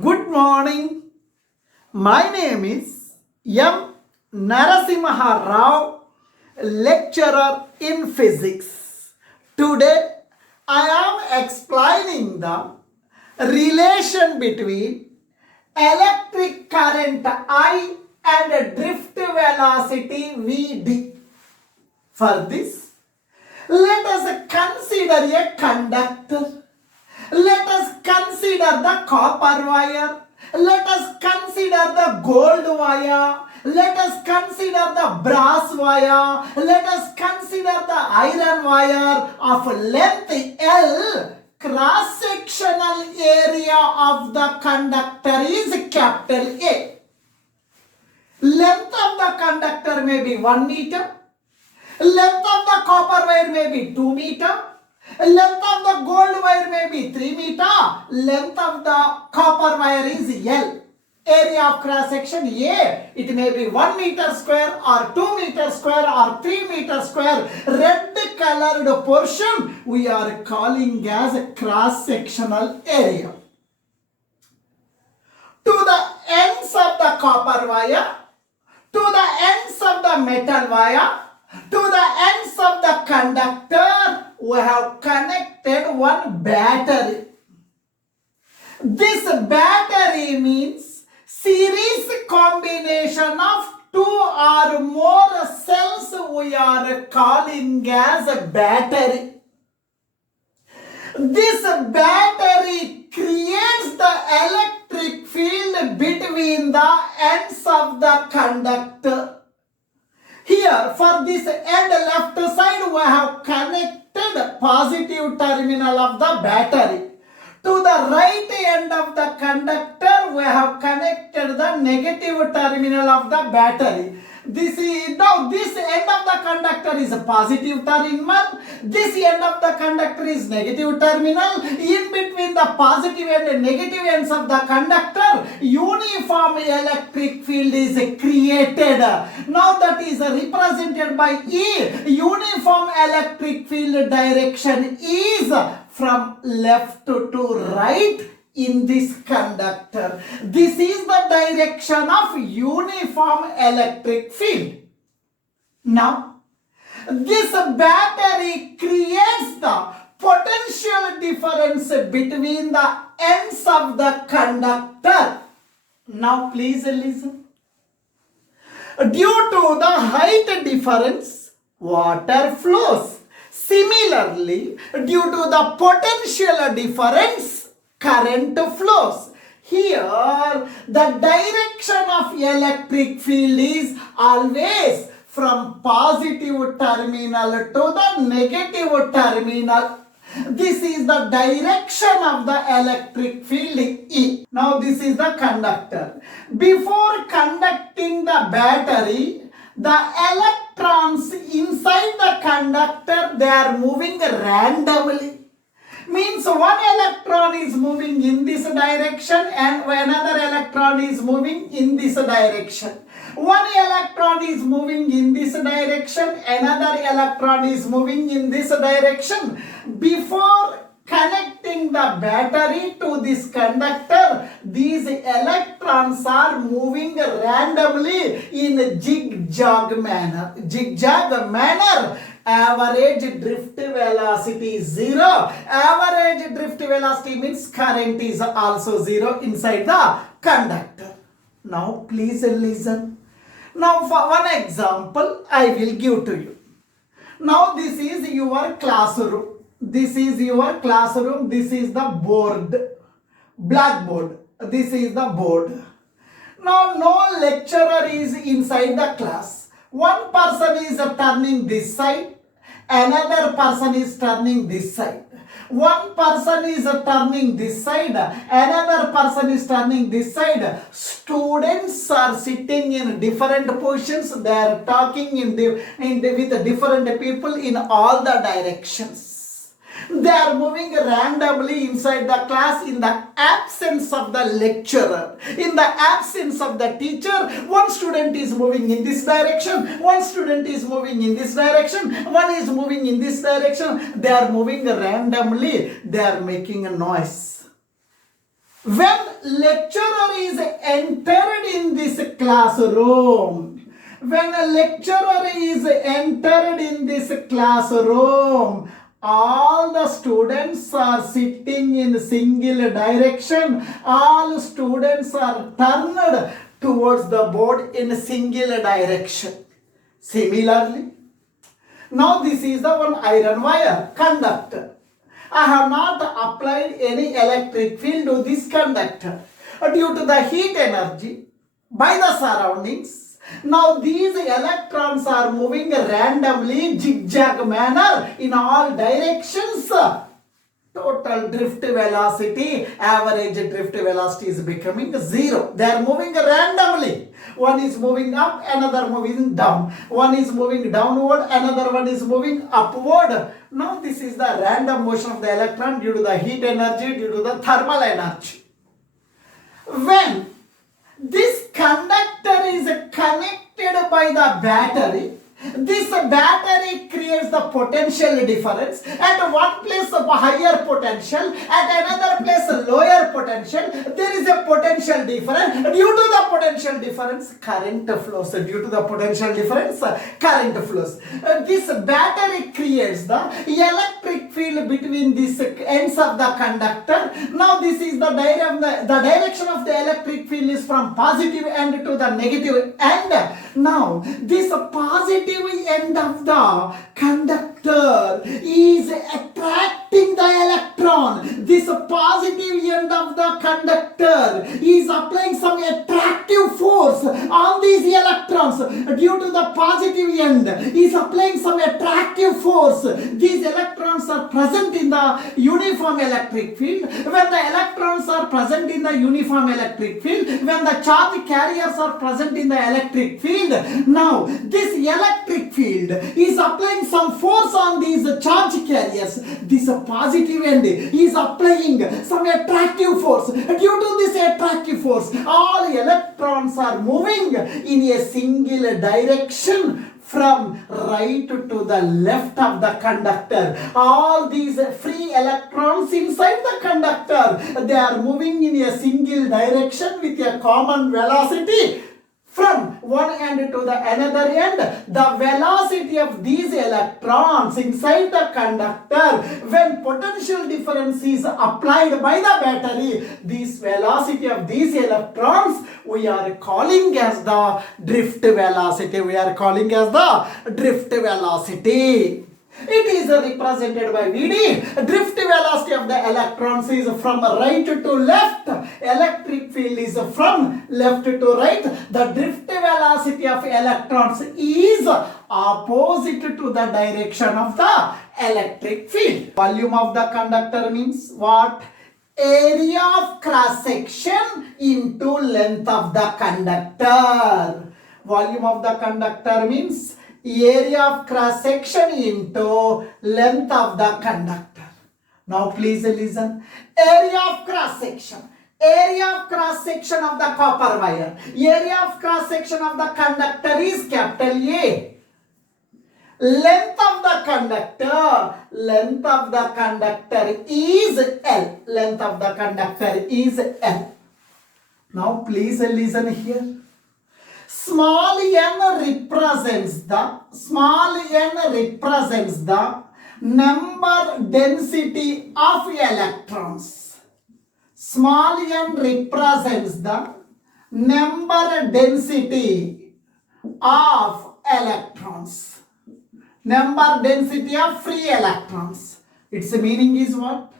Good morning. My name is M. Narasimha Rao, lecturer in physics. Today I am explaining the relation between electric current I and drift velocity Vd. For this, let us consider a conductor. Let us consider the copper wire. Let us consider the gold wire. Let us consider the brass wire. Let us consider the iron wire of length L. Cross-sectional area of the conductor is capital A. Length of the conductor may be 1 meter. Length of the copper wire may be 2 meter. Length of the gold wire may be 3 meter. Length of the copper wire is L. Area of cross section A. It may be 1 meter square or 2 meter square or 3 meter square. Red colored portion we are calling as a cross sectional area. To the ends of the copper wire, to the ends of the metal wire, to the ends of the conductor, we have connected one battery. This battery means series combination of 2 or more cells we are calling as a battery. This battery creates the electric field between the ends of the conductor. Here, for this end left side, we have connected positive terminal of the battery. To the right end of the conductor, we have connected the negative terminal of the battery. This end of the conductor is a positive terminal. This end of the conductor is negative terminal. In between the positive and negative ends of the conductor, uniform electric field is created. Now that is represented by E. Uniform electric field direction is from left to right in this conductor. This is the direction of uniform electric field. Now, this battery creates the potential difference between the ends of the conductor. Now, please listen. Due to the height difference, water flows. Similarly, due to the potential difference, current flows. Here, the direction of electric field is always from positive terminal to the negative terminal. This is the direction of the electric field E. Now, this is the conductor. Before conducting the battery, the electrons inside the conductor, they are moving randomly. Means one electron is moving in this direction and another electron is moving in this direction. One electron is moving in this direction, another electron is moving in this direction. Before connecting the battery to this conductor, these electrons are moving randomly in zigzag manner. Average drift velocity is 0. Average drift velocity means current is also 0 inside the conductor. Now please listen. Now for one example I will give to you. Now this is your classroom. This is your classroom. This is the board. Blackboard. This is the board. Now no lecturer is inside the class. One person is turning this side, another person is turning this side. One person is turning this side, another person is turning this side. Students are sitting in different positions. They are talking with different people in all the directions. They are moving randomly inside the class in the absence of the lecturer. In the absence of the teacher, one student is moving in this direction, one student is moving in this direction, one is moving in this direction. They are moving randomly. They are making a noise. When lecturer is entered in this classroom, when a lecturer is entered in this classroom, all the students are sitting in single direction. All students are turned towards the board in single direction. Similarly, now this is the one iron wire, conductor. I have not applied any electric field to this conductor due to the heat energy by the surroundings. Now these electrons are moving randomly, zigzag manner in all directions. Total drift velocity, average drift velocity is becoming 0. They are moving randomly. One is moving up, another moving down. One is moving downward, another one is moving upward. Now this is the random motion of the electron due to the heat energy, due to the thermal energy. When this conductor is connected by the battery, this battery creates the potential difference. At one place of higher potential, at another place lower potential, there is a potential difference. Due to the potential difference, current flows. Due to the potential difference, current flows. This battery creates the electric field between these ends of the conductor. Now this is the direction of the electric field is from positive end to the negative end. Now this positive end of the conductor is attracting the electron. This positive end of the conductor is applying some attractive force on these electrons. Due to the positive end is applying some attractive force. These electrons are present in the uniform electric field. When the electrons are present in the uniform electric field, when the charge carriers are present in the electric field, now this electric field is applying some force on these charge carriers. This positive end is applying some attractive force. Due to this attractive force, all electrons are moving in a single direction from right to the left of the conductor. All these free electrons inside the conductor, they are moving in a single direction with a common velocity. From one end to the another end, the velocity of these electrons inside the conductor, when potential difference is applied by the battery, this velocity of these electrons we are calling as the drift velocity. We are calling as the drift velocity. It is represented by Vd. Drift velocity of the electrons is from right to left. Electric field is from left to right. The drift velocity of electrons is opposite to the direction of the electric field. Volume of the conductor means what? Area of cross section into length of the conductor. Volume of the conductor means area of cross section into length of the conductor. Now please listen. Area of cross section. Area of cross section of the copper wire. Area of cross section of the conductor is capital A. Length of the conductor. Length of the conductor is L. Length of the conductor is L. Now please listen here. Small n represents the number density of electrons. Small n represents the number density of electrons. Number density of free electrons. Its meaning is what?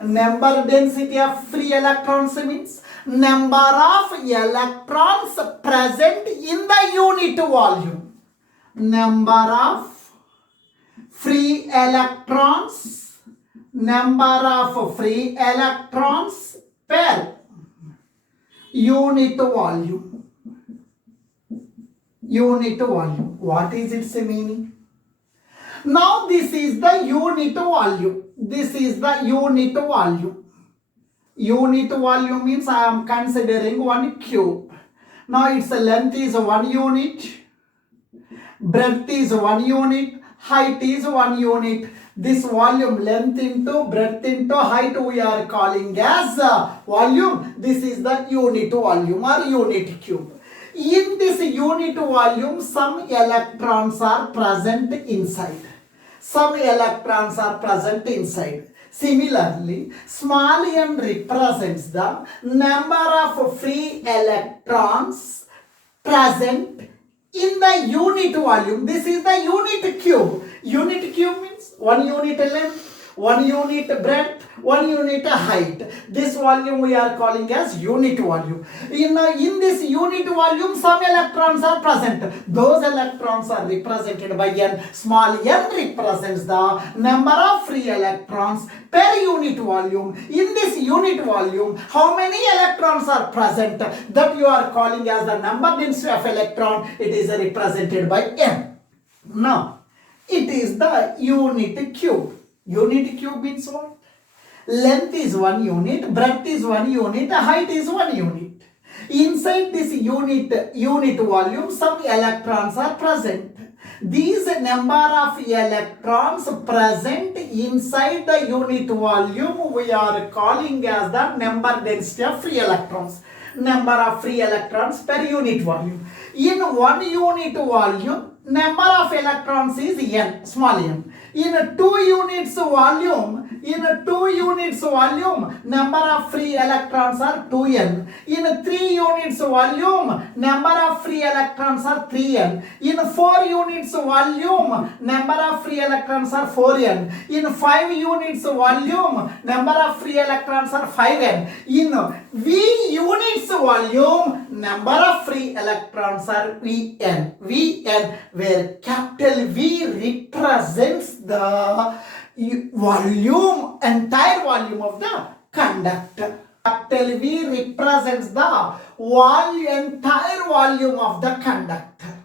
Number density of free electrons means number of electrons present in the unit volume. Number of free electrons. Number of free electrons per unit volume. Unit volume. What is its meaning? Now this is the unit volume. This is the unit volume. Unit volume means I am considering one cube. Now its length is 1 unit, breadth is 1 unit, height is 1 unit. This volume, length into breadth into height, we are calling as volume. This is the unit volume or unit cube. In this unit volume, some electrons are present inside. Some electrons are present inside. Similarly, small n represents the number of free electrons present in the unit volume. This is the unit cube. Unit cube means 1 unit length, 1 unit breadth, 1 unit height. This volume we are calling as unit volume. In this unit volume, some electrons are present. Those electrons are represented by n. Small n represents the number of free electrons per unit volume. In this unit volume, how many electrons are present? That you are calling as the number density of electron. It is represented by n. Now, it is the unit cube. Unit cube means what? Length is 1 unit, breadth is 1 unit, height is 1 unit. Inside this unit volume, some electrons are present. These number of electrons present inside the unit volume we are calling as the number density of free electrons. Number of free electrons per unit volume. In 1 unit volume, number of electrons is n, small n. In 2 units volume, number of free electrons are 2n. In 3 units volume, number of free electrons are 3n. In 4 units volume, number of free electrons are 4n. In 5 units volume, number of free electrons are 5n. In V units volume, number of free electrons are Vn. Vn, where capital V represents the volume, entire volume of the conductor. Capital V represents the entire volume of the conductor.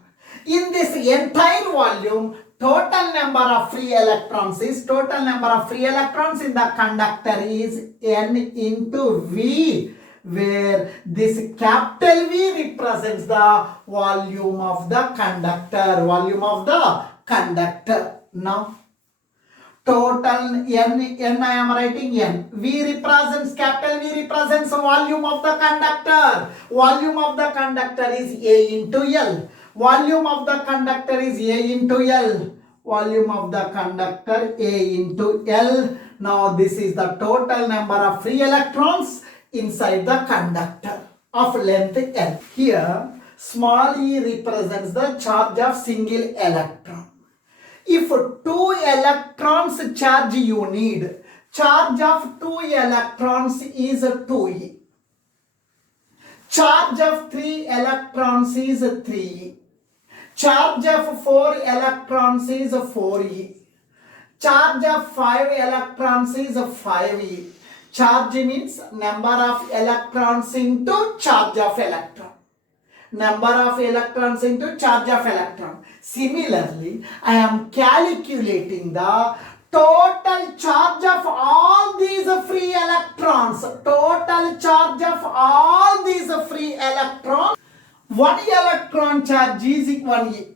In this entire volume, total number of free electrons in the conductor is n into V, where this capital V represents the volume of the conductor. Now, total n I am writing n. Capital V represents volume of the conductor. Volume of the conductor is A into L. Volume of the conductor is A into L. Volume of the conductor A into L. Now this is the total number of free electrons inside the conductor of length L. Here, small e represents the charge of single electron. If 2 electrons charge you need, charge of 2 electrons is 2e. Charge of 3 electrons is 3e. Charge of 4 electrons is 4e. Charge of 5 electrons is 5e. Charge means number of electrons into charge of electron. Number of electrons into charge of electron. Similarly, I am calculating the total charge of all these free electrons. Total charge of all these free electrons. 1 electron charge is 1e.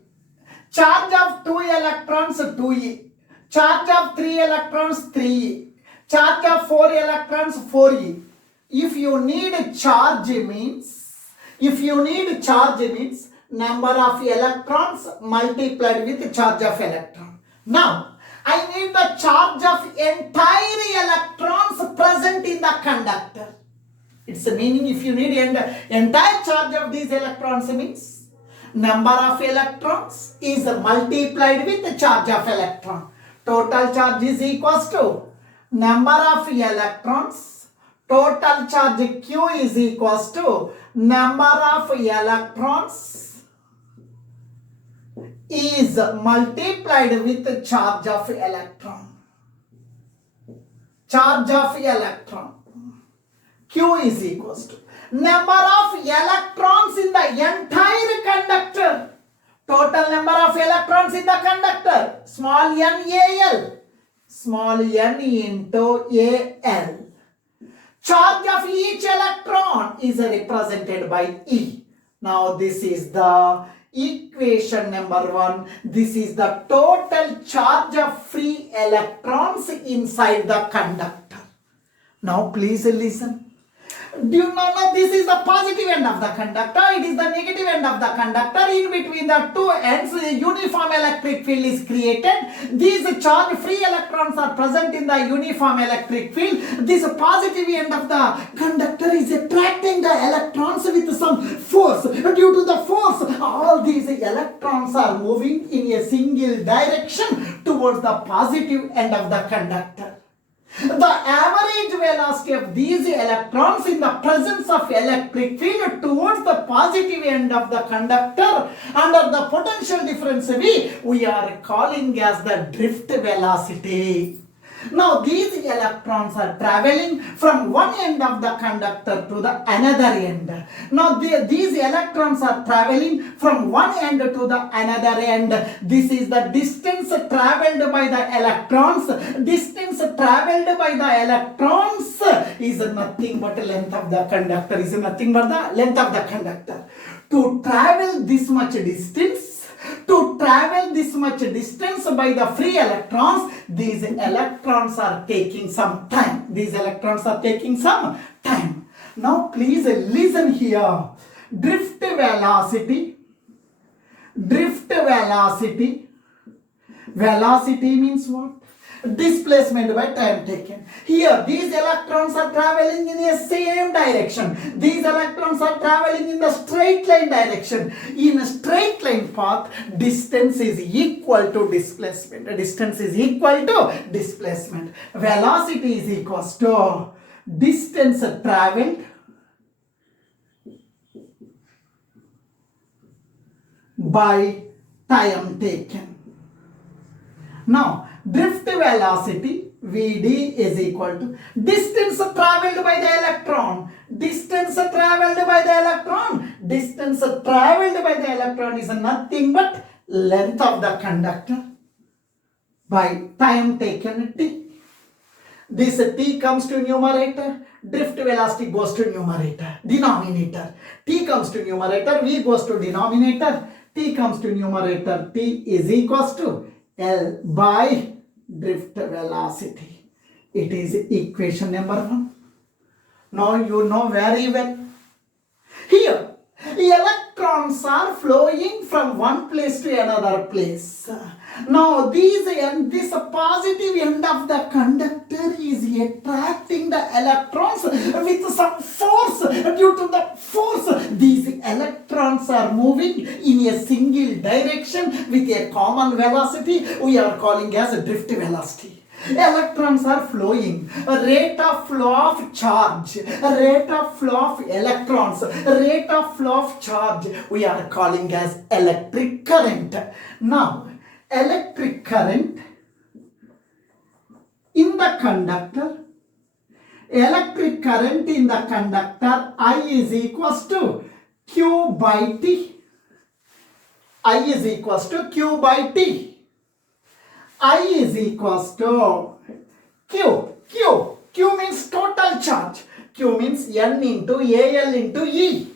Charge of 2 electrons 2e. Charge of 3 electrons 3e. Charge of 4 electrons 4e. If you need charge means number of electrons multiplied with charge of electron. Now, I need the charge of entire electrons present in the conductor. It's the meaning if you need entire charge of these electrons means number of electrons is multiplied with the charge of electron. Total charge is equals to number of electrons. Total charge Q is equals to number of electrons is multiplied with the charge of electron. Charge of electron. Q is equals to number of electrons in the entire conductor. Total number of electrons in the conductor. Small n Al. Small n into Al. Charge of each electron is represented by E. Now this is the Equation number 1. This is the total charge of free electrons inside the conductor. Now please listen. Do you know this is the positive end of the conductor, it is the negative end of the conductor. In between the two ends, a uniform electric field is created. These charge free electrons are present in the uniform electric field. This positive end of the conductor is attracting the electrons with some force. Due to the force, all these electrons are moving in a single direction towards the positive end of the conductor. The average velocity of these electrons in the presence of electric field towards the positive end of the conductor under the potential difference V, we are calling as the drift velocity. Now these electrons are traveling from one end of the conductor to the another end. Now these electrons are traveling from one end to the another end. This is the distance traveled by the electrons. Distance traveled by the electrons is nothing but length of the conductor. Is nothing but the length of the conductor. To travel this much distance, by the free electrons, these electrons are taking some time. Now please listen here. Drift velocity means what? Displacement by time taken. Here these electrons are traveling in a same direction. These electrons are traveling in the straight line direction. In a straight line path, distance is equal to displacement. Velocity is equals to distance traveled by time taken. Now drift velocity Vd is equal to distance traveled by the electron. Distance traveled by the electron is nothing but length of the conductor by time taken t. This t comes to numerator, drift velocity goes to denominator. T comes to numerator, V goes to denominator, t comes to numerator, t is equals to L by drift velocity. It is equation number 1. Now you know very well. Here, electrons are flowing from one place to another place. Now this positive end of the conductor is attracting the electrons with some force. Due to the force, these electrons are moving in a single direction with a common velocity. We are calling as a drift velocity. Electrons are flowing. A rate of flow of charge, a rate of flow of electrons, a rate of flow of charge we are calling as electric current. Now electric current in the conductor, I is equals to Q by T. I is equals to Q by T. I is equals to Q. Q means total charge. Q means N into AL into E.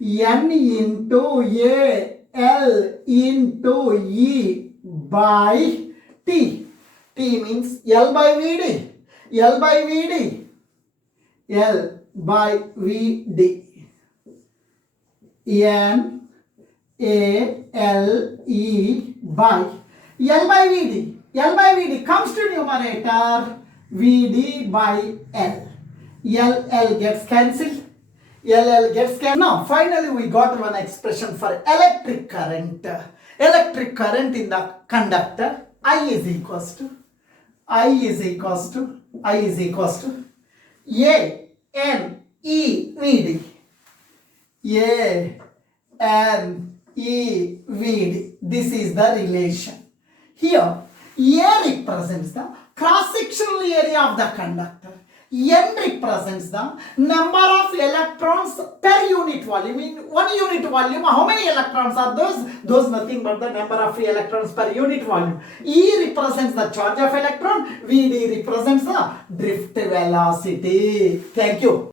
N into AL into E by T. T means L by VD. L by VD. L by VD. N A L E by L by VD. L by VD comes to numerator, VD by L. L gets cancelled. L gets cancelled. Now finally we got one expression for electric current. Electric current in the conductor, I is equals to A N E VD. A N E VD. This is the relation. Here, A represents the cross-sectional area of the conductor. N represents the number of electrons per unit volume. In 1 unit volume, how many electrons are those? Those nothing but the number of electrons per unit volume. E represents the charge of electron. VD represents the drift velocity. Thank you.